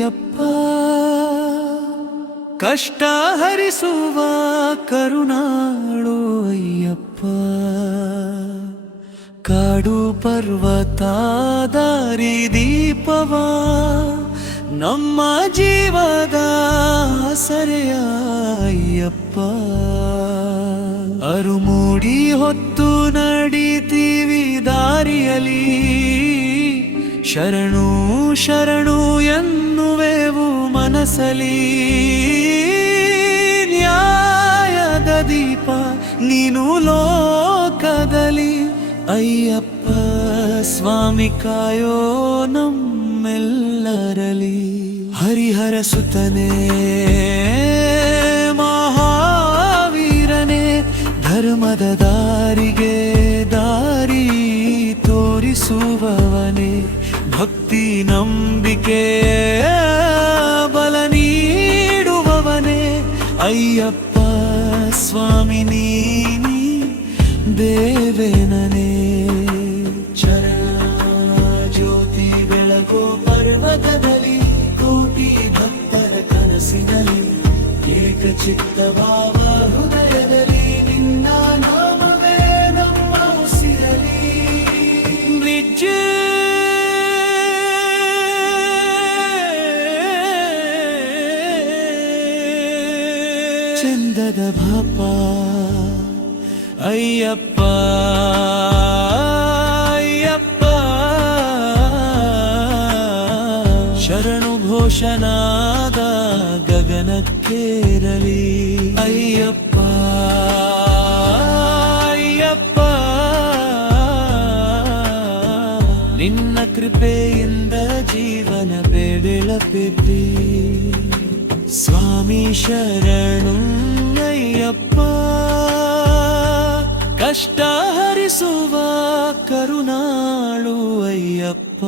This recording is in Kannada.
ಅಯ್ಯಪ್ಪ ಕಷ್ಟ ಹರಿಸುವ ಕರುಣಾಳು ಅಯ್ಯಪ್ಪ ಕಾಡು ಪರ್ವತ ದಾರಿ ದೀಪವ ನಮ್ಮ ಜೀವದ ಆಸರೆಯ ಅಯ್ಯಪ್ಪ ಅರುಮೂಡಿ ಹೊತ್ತು ನಡೀತೀವಿ ದಾರಿಯಲಿ ಶರಣು ಶರಣು ಎನ್ನುವೆವು ಮನಸಲಿ ನ್ಯಾಯದ ದೀಪ ನೀನು ಲೋಕದಲ್ಲಿ ಅಯ್ಯಪ್ಪ ಸ್ವಾಮಿ ಕಾಯೋ ನಮ್ಮೆಲ್ಲರಲಿ ಹರಿಹರ ಸುತನೇ ಮಹಾವೀರನೇ ಧರ್ಮದ ದಾರಿಗೆ ದಾರಿ ತೋರಿಸುವವನೇ ಭಕ್ತಿ ನಂಬಿಕೆ ಬಲ ನೀಡುವವನೇ ಅಯ್ಯಪ್ಪ ಸ್ವಾಮಿ ನೀನಿ ದೇವೇನನೇ ಚರಣ ಜ್ಯೋತಿ ಬೆಳಗೋ ಪರ್ವತದಲ್ಲಿ ಕೋಟಿ ಭಕ್ತರ ಕನಸಿನಲ್ಲಿ ಏಕಚಿತ್ತ ಭಾವ ಹೃದಯದಲ್ಲಿ ನಿನ್ನ ನಾಮವೇ ನಮ್ಮ ಉಸಿರಲಿ ಚಂದದ ಭಾಪ ಅಯ್ಯಪ್ಪ ಅಯ್ಯಪ್ಪ ಶರಣು ಘೋಷನಾದ ಗಗನಕ್ಕೇರಲಿ ಅಯ್ಯಪ್ಪ ಅಯ್ಯಪ್ಪ ನಿನ್ನ ಕೃಪೆಯಿಂದ ಜೀವನ ಬೆಳಪಿದ್ದಿ ಸ್ವಾಮಿ ಶರಣು ಅಯ್ಯಪ್ಪ ಕಷ್ಟ ಹರಿಸುವ ಕರುಣಾಳು ಅಯ್ಯಪ್ಪ